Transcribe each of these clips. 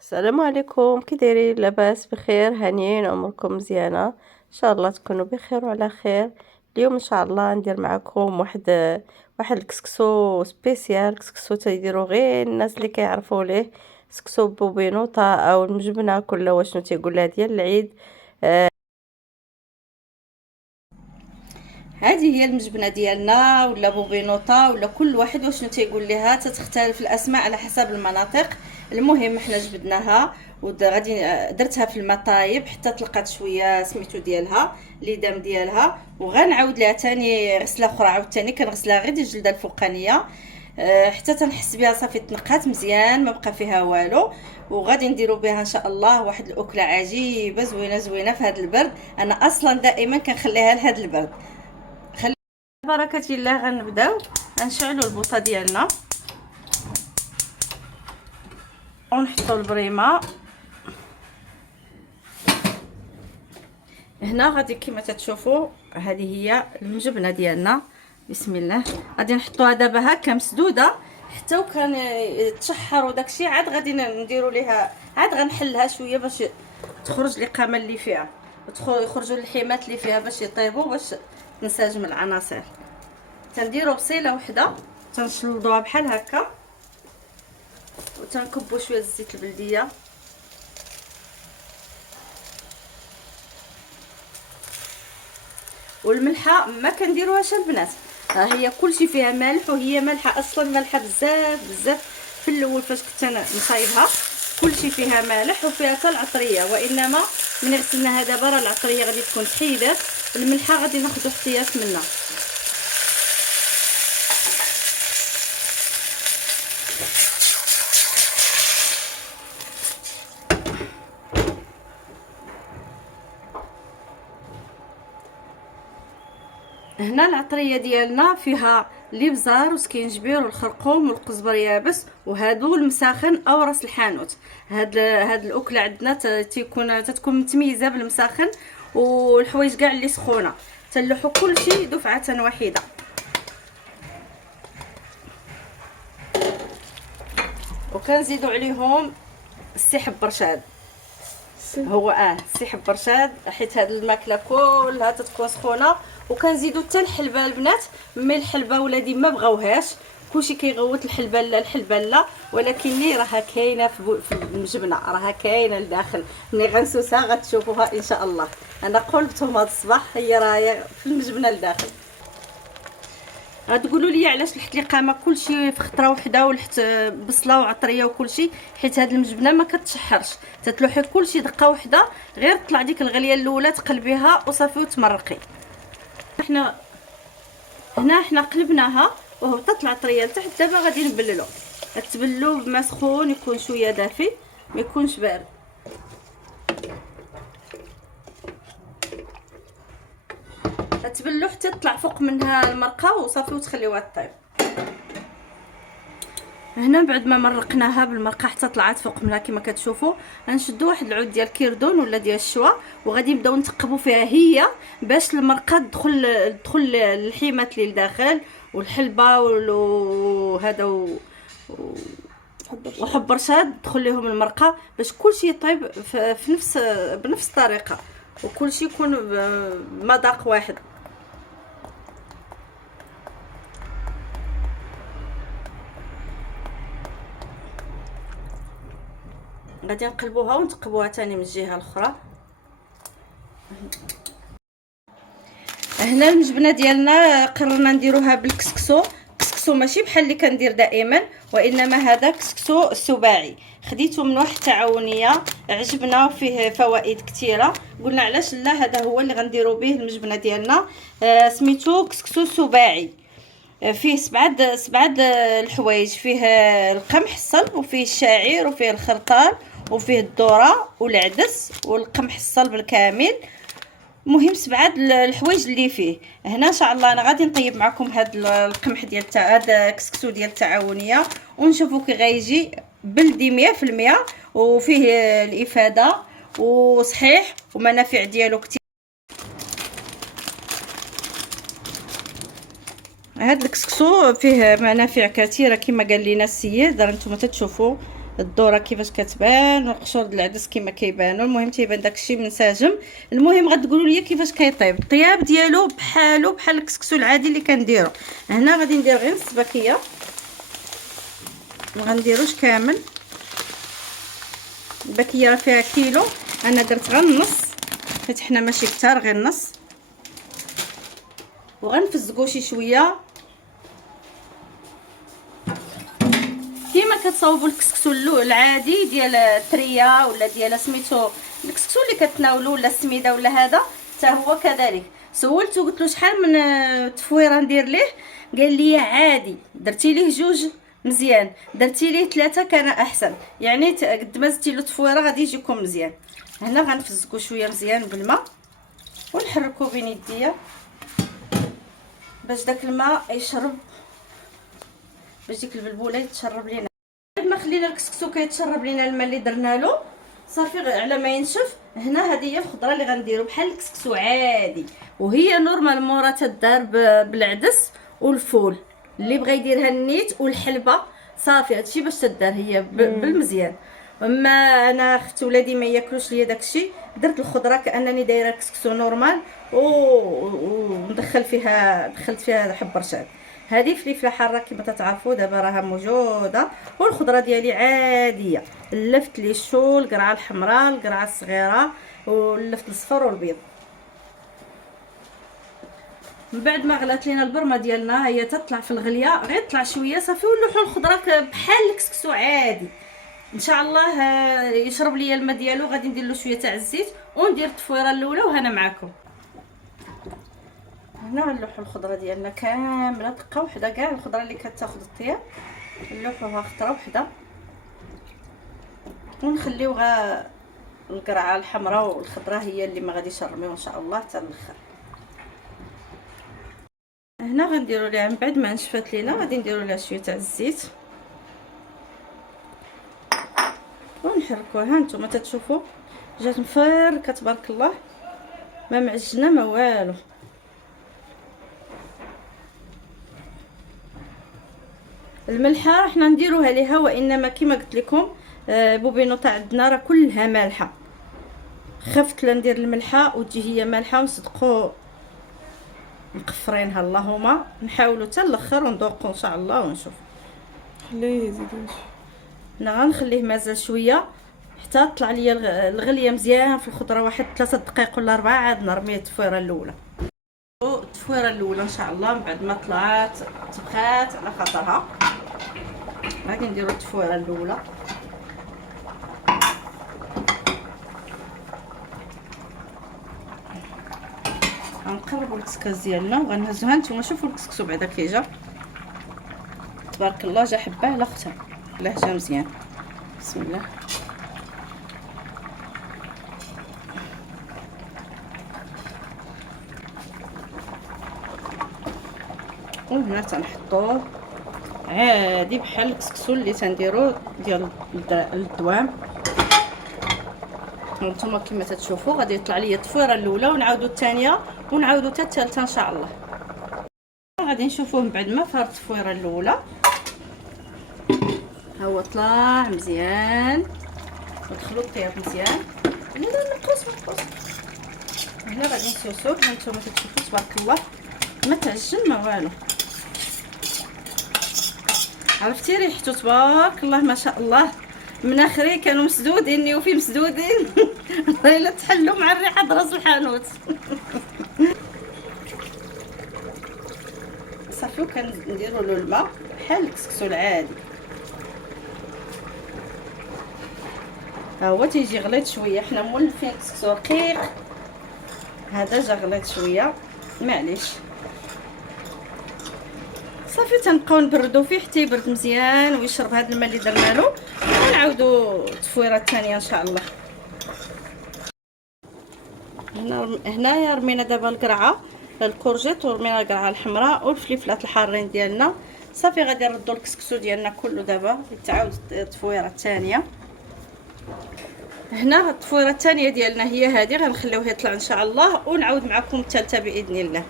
السلام عليكم، كي دايرين؟ لاباس بخير؟ هانيين؟ اموركم مزيانه؟ ان شاء الله تكونوا بخير وعلى خير. اليوم ان شاء الله ندير معكم واحد الكسكسو سبيسيال، كسكسو تيديروا غير الناس اللي كيعرفوا ليه، كسكسو بوبينوطه او المجبنه كله واشنو تيقول لها ديال العيد. هذه هي المجبنه ديالنا ولا بوبينوطه ولا كل واحد وشنو تيقول لها، تتختلف الاسماء على حسب المناطق. المهم احنا جبدناها وغادي درتها في الماء طايب حتى طلقات شويه سميتو ديالها ليدام ديالها، وغنعاود لها تاني غسله اخرى، عاوتاني كنغسلها غير ديال الجلده الفوقانيه حتى تنحس بها صافي تنقات مزيان ما بقى فيها والو. وغادي نديرو بها ان شاء الله واحد الاكله عجيبه زوينه زوينه في هذا البرد. انا اصلا دائما كنخليها لهذا البرد. بركة الله غنبداو غنشعلوا البوطه ديالنا ونحطوا البريمه هنا. غادي كما تتشوفوا هذه هي المجبنه ديالنا. بسم الله. غادي نحطوها دابا هكا مسدوده حتى وكان تشحر وداكشي، عاد غادي نديروا ليها، عاد غنحلها شويه باش تخرج القامه اللي فيها يخرجوا اللحيمات اللي فيها باش يطيبوا، باش تنسجم العناصر. تنديروا بصيله وحده تنشلضوها بحال هكا وتنكبوا شويه الزيت البلديه والملحه. ما كنديروهاش البنات، ها هي كلشي فيها مالح، وهي مالحه اصلا، مالحه بزاف بزاف. في الاول فاش كنت انا نصايبها كلشي فيها مالح وفيها حتى العطريه، وانما من غسلناها دابا راه العطريه غادي تكون تحيدات، الملحه غادي ناخذ احتياط منها. هنا العطريه ديالنا فيها الابزار وسكينجبير والخرقوم والقزبر يابس، وهادو المساخن او راس الحانوت. هاد الاكله عندنا تتكون متميزه بالمساخن والحوايج كاع اللي سخونه، تلوحوا كلشي دفعه واحده. وكنزيدوا عليهم السحب برشاد. هو السحب برشاد، حيت هاد الماكله كلها تتكون سخونه. وكنزيدوا حتى الحلبه البنات، مي الحلبه ولادي ما بغاوهاش، كلشي كيغوت الحلبه لا الحلبه لا، ولكن راها كاينه في المجبنه، راها كاينه لداخل. ملي غنسوسها غتشوفوها ان شاء الله. انا قلبتهم هذا الصباح، هي راهي في المجبنه لداخل. غتقولوا لي علاش لحت لي قامه كلشي في خطره وحده ولحت بصله وعطريه وكلشي؟ حيت هاد المجبنه ما كتشحرش، تتلوحي كلشي دقه وحده، غير طلع ديك الغليه الاولى تقلبيها وصافي وتمرقي. هنا قلبناها وهبطت العطريه لتحت. دابا غادي نبللو، تبلو بما سخون يكون شويه دافي ما يكونش بارد. تبلو حتى تطلع فوق منها المرقه وصافي وتخليوها طيب. هنا بعد ما مرقناها بالمرقه حتى طلعت فوق منها كما كتشوفوا، غنشدوا واحد العود ديال الكيردون ولا ديال الشوا وغادي نبداو نتقبوا فيها هي باش المرقه تدخل الحيمات اللي لداخل والحلبه وهذا وحب رشاد دخل لهم المرقه باش كلشي يطيب في بنفس الطريقه وكلشي يكون بمذاق واحد. غادي نقلبوها ونتقبوها تاني من الجهه الاخرى. هنا المجبنه ديالنا قررنا نديروها بالكسكسو. كسكسو ماشي بحال اللي كندير دائما، وانما هذا كسكسو السباعي، خديته من واحد التعاونيه عجبنا وفيه فوائد كثيره، قلنا علاش لا هذا هو اللي غنديروا به المجبنه ديالنا. سميتو كسكسو السباعي. فيه سبعة الحوايج، فيه القمح الصلب وفيه الشعير وفيه الخرطال وفيه الذره والعدس والقمح الصلب الكامل. مهم 7 الحوايج اللي فيه. هنا ان شاء الله انا غادي نطيب معكم هذا القمح ديال هذا كسكسو ديال التعاونيه ونشوفوا كي غيجي بلدي 100% وفيه الافاده وصحيح ومنافع ديالو كتير. هذا الكسكسو فيه منافع كثيره كما قال لنا السيد، راه نتوما تتشوفوا الذره كيفاش كتبان والقشور د العدس كما كيبانوا. المهم تيبان داكشي منسجم. المهم غتقولوا لي كيفاش كيطيب. الطياب ديالو بحال الكسكسو العادي اللي كنديرو. هنا غادي ندير غير نص باكيه، ما غنديروش كامل. الباكيه راه فيها كيلو، انا درت غير النص حيت حنا ماشي كثار، غير النص. وغنفزقو شي شويه كيما كتصاوبوا الكسكسو العادي ديال التريا ولا ديال سميتو الكسكسو اللي كتناولوا ولا السميده ولا هذا حتى هو كذلك. سولته قلت له شحال من تفويره ندير ليه، قال لي عادي درتي ليه جوج مزيان، درتي ليه ثلاثه كان احسن. يعني قد ما زدتي له تفويره غادي يجيكم مزيان. هنا غنفزقوا شويه مزيان بالماء ونحركوا بين يديا باش داك الماء يشرب، باش ديك البلبوله يتشرب لينا. بعد ما خلينا الكسكسو كيتشرب لينا الماء اللي درنا له صافي على ما ينشف. هنا هذه هي الخضره اللي غنديرو بحال الكسكسو عادي، وهي نورمالمون راه تدار بالعدس والفول. اللي بغى يديرها النيت والحلبه صافي هادشي باش تدار هي بالمزيان. اما انا خفت ولادي ما ياكلوش ليا داكشي، درت الخضره كانني دايره الكسكسو نورمال وندخل فيها، دخلت فيها حبرشات. هذه فلفله حاره كما تتعرفوا دابا راها موجوده، والخضره ديالي عاديه. لفت لي الشو، القرعه الحمراء، القرعه الصغيره، ولفت الصفر والبيض. من بعد ما غلات لينا البرمه ديالنا هي تطلع في الغليه، غير طلع شويه صافي ونلوحوا الخضره بحال الكسكسو عادي. ان شاء الله يشرب ليا الماء ديالو. غادي ندير له شويه تاع الزيت وندير التفويره الاولى وهنا معكم. هنا نلوحوا الخضره ديالنا كامله دقه وحده، كاع الخضره اللي كتاخذ الطياب نلوحوها خطره وحده، ونخليو غا القرعه الحمراء والخضراء هي اللي ما غاديش نرميو ان شاء الله حتى الاخر. هنا غنديروا ليها من بعد ما نشفات لينا غادي نديروا لها شويه تاع الزيت ونحركوها. نتوما تتشوفوا جات مفركه تبارك الله، ما معجنه ما والو. الملحه حنا نديروها ليها، وانما كما قلت لكم بوبينو تاع عندنا راه كلها مالحه. خفت لا ندير الملحه وتجي هي مالحه ونصدقوا مقفرينها. اللهم نحاولوا حتى الاخر وندوقوا ان شاء الله ونشوف. خليه يزيد ينشف. انا غنخليه مازال شويه حتى طلع ليا الغليه مزيان في الخضره، واحد 3 دقائق ولا 4 عاد نرمي التفويره الاولى. التفويره الاولى ان شاء الله من بعد ما طلعت طبخات على خاطرها غادي نديروا التفويره الاولى. غنقربوا الكسكاس ديالنا وغنهزوها. نتوما شوفوا الكسكسو بعدا كي جا تبارك الله، جا حبه على اختها، لا جا مزيان. بسم الله. وهنا تنحطوه عادي بحال الكسكسو اللي تنديرو ديال الدوام. هانتوما كما تتشوفوا غادي يطلع لي التفويره الاولى ونعاودوا الثانيه ونعاودوا حتى الثالثه ان شاء الله. غادي نشوفوه من بعد ما فار التفويره الاولى. ها هو طلع مزيان ودخلوا الطياب مزيان. لا نقص. هنا غادي نسوسوه. هانتوما تتشوفوا تبارك الله ما تعجن ما والو. عرفتي ريحته تبارك الله ما شاء الله. من اخري كانوا مسدودين وفي مسدودين الله الا تحلوا مع الريحه دراس الحانوت. صافي وكنديروا له الماء بحال الكسكسو العادي. ها هو تيجي غليظ شويه، حنا مولفين الكسكسو رقيق، هذا جا غليظ شويه معليش. صافي تنبقاو نبردو فيه حتى يبرد مزيان ويشرب هذا الماء اللي درنا له، ونعاودو التفويره الثانيه ان شاء الله. هنايا رمينا دابا القرعه الكورجيت ورمينا القرعه الحمراء والفلفلات الحارين ديالنا. صافي غادي نردو الكسكسو ديالنا كله دابا تعاود التفويره الثانيه. هنا التفويره الثانيه ديالنا هي هذه، غنخليوه يطلع ان شاء الله ونعاود معكم الثالثه باذن الله.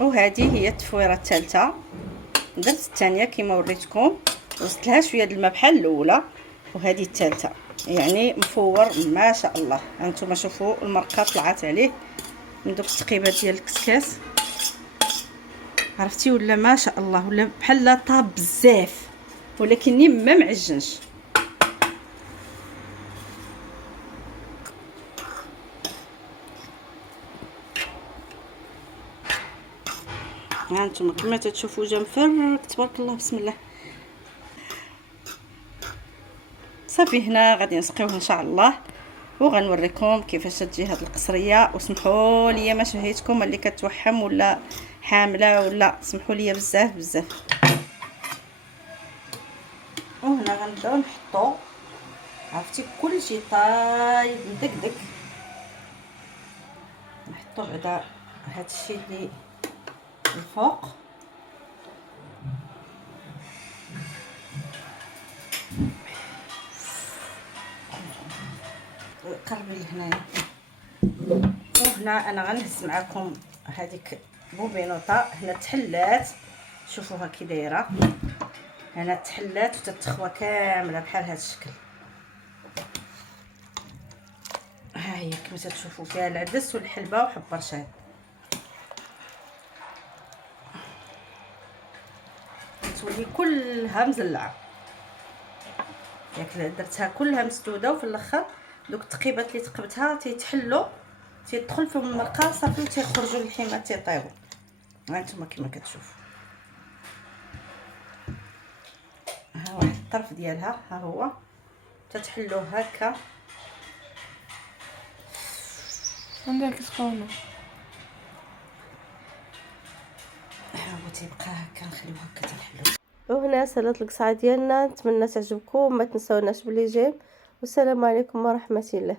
وهذه هي التفويره الثالثه. درت الثانيه كما وريتكم، وزدت لها شويه د الماء بحال الاولى وهذه الثالثه، يعني مفور ما شاء الله. هانتوما شوفوا المرقه طلعت عليه من دوك التقيبات ديال الكسكاس، عرفتي ولا ما شاء الله، ولا بحال طاب بزاف ولكني ما معجنش. هانتوما كما تتشوفوا جا مفرك تبارك الله بسم الله. صافي هنا غادي نسقيوه ان شاء الله، وغنوريكم كيفاش تجي هاد القصريه. وسمحوا لي ما شهيتكم اللي كتوحم ولا حامله ولا، سمحوا لي بزاف بزاف. وهنا غنبداو نحطو، عرفتي كلشي طايب مدقدق، نحطو بعدا هادشي اللي الفوق. قربي لهنايا. وهنا انا غنهز معكم هذيك بوبينوطه هنا تحلات، شوفوها كي دايره، هنا تحلات وتتخوى كامله بحال هذا الشكل. ها هي كما تشوفوا فيها العدس والحلبه وحبرشان. تولي كلها مزلعه، ياك درتها كلها مسدوده، وفي الاخر دوك التقيبات اللي تقبتها تيتحلوا تيدخل فيهم المرقه صافي وتيخرجوا الحمى تيطيبوا. هانتوما كما كتشوفوا ها واحد الطرف ديالها ها هو تتحلوه هكا. عندك سخونه ها هو تيبقى هكا، نخليوه هكا تنحلو. وهنا سلطة القصعة ديالنا، نتمنى تعجبكم، ما تنسوناش باللي جيم، والسلام عليكم ورحمة الله.